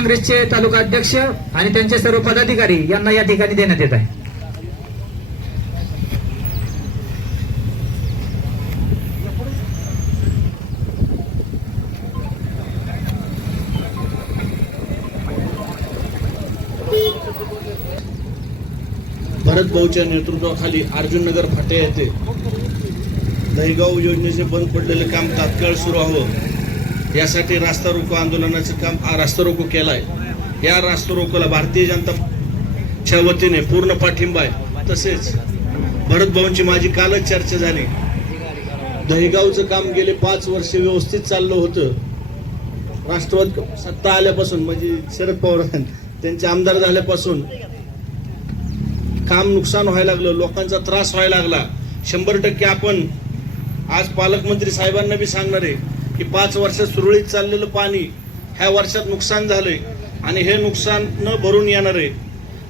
काँग्रेसचे तालुका अध्यक्ष आणि त्यांचे सर्व पदाधिकारी यांना या ठिकाणी देण्यात येत आहे. भरत भाऊच्या नेतृत्वाखाली अर्जुन नगर फाटे येथे दहीगाव योजनेचे बंद पडलेले काम तात्काळ सुरू व्हावं यासाठी रास्ता रोको आंदोलनाचं काम हा रास्ता रोको केलाय. या रास्ता रोकोला भारतीय जनताच्या वतीने पूर्ण पाठिंबा आहे. तसेच भरतभाऊंची माझी कालच चर्चा झाली. दहीगावचं काम गेले पाच वर्ष व्यवस्थित चाललं होतं. राष्ट्रवाद सत्ता आल्यापासून म्हणजे शरद पवार त्यांचे आमदार झाल्यापासून काम नुकसान व्हायला लागलं लोकांचा त्रास व्हायला लागला. शंभर टक्के आपण आज पालकमंत्री साहेबांना बी सांगणार आहे की पाच वर्षात सुरळीत चाललेलं पाणी ह्या वर्षात नुकसान झालंय आणि हे नुकसान न भरून येणार आहे.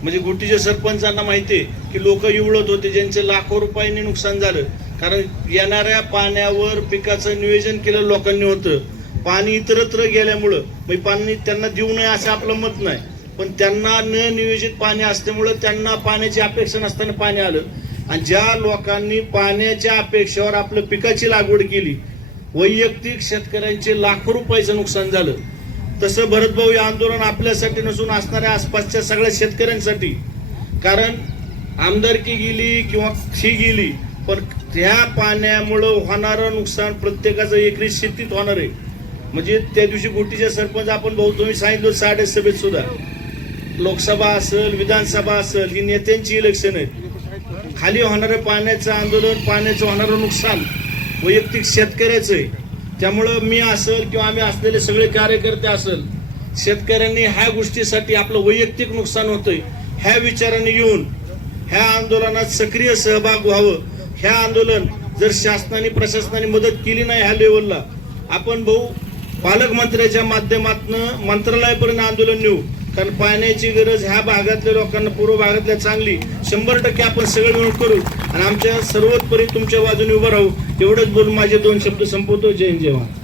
म्हणजे गुटीच्या सरपंचांना माहिती आहे की लोक इवळत होते ज्यांचे लाखो रुपयांनी नुकसान झालं. कारण येणाऱ्या पाण्यावर पिकाचं नियोजन केलं लोकांनी होतं. पाणी इतरत्र गेल्यामुळं म्हणजे पाणी त्यांना देऊ नये असं आपलं मत नाही. पण त्यांना न नियोजित पाणी असल्यामुळं त्यांना पाण्याची अपेक्षा नसताना पाणी आलं. आणि ज्या लोकांनी पाण्याच्या अपेक्षेवर आपलं पिकाची लागवड केली वैयक्तिक शेतकऱ्यांचे लाखो रुपयाचं नुकसान झालं. तसं भरतभाऊ हे आंदोलन आपल्यासाठी नसून असणाऱ्या आसपासच्या सगळ्या शेतकऱ्यांसाठी. कारण आमदारकी गेली किंवा ही गेली पण त्या पाण्यामुळं होणारं नुकसान प्रत्येकाचं एकरी शेतीत होणार आहे. म्हणजे त्या दिवशी गोटीचे सरपंच आपण भाऊ तुम्ही सांगितलं साडे सभेत सुद्धा. लोकसभा असेल विधानसभा असेल ही नेत्यांची इलेक्शन आहेत खाली होणारं पाण्याचं आंदोलन पाण्याचं होणारं नुकसान वैयक्तिक शेतकऱ्याचं आहे त्यामुळं मी असेल किंवा आम्ही असलेले सगळे कार्यकर्ते असेल शेतकऱ्यांनी ह्या गोष्टीसाठी आपलं वैयक्तिक नुकसान होतंय. ह्या विचाराने येऊन ह्या आंदोलनात सक्रिय सहभाग व्हावं. ह्या आंदोलन जर शासनाने प्रशासनाने मदत केली नाही ह्या लेवलला आपण भाऊ पालकमंत्र्याच्या माध्यमातून मंत्रालयापर्यंत आंदोलन नेऊ. कारण पाण्याची गरज ह्या भागातल्या लोकांना पूर्व भागातल्या चांगली. शंभर टक्के आपण सगळं मिळून करू. आणि आमच्या सर्वोत्परी तुमच्या बाजूने उभं राहू. एवढंच बोलून माझे दोन शब्द संपवतो. जय जेव्हा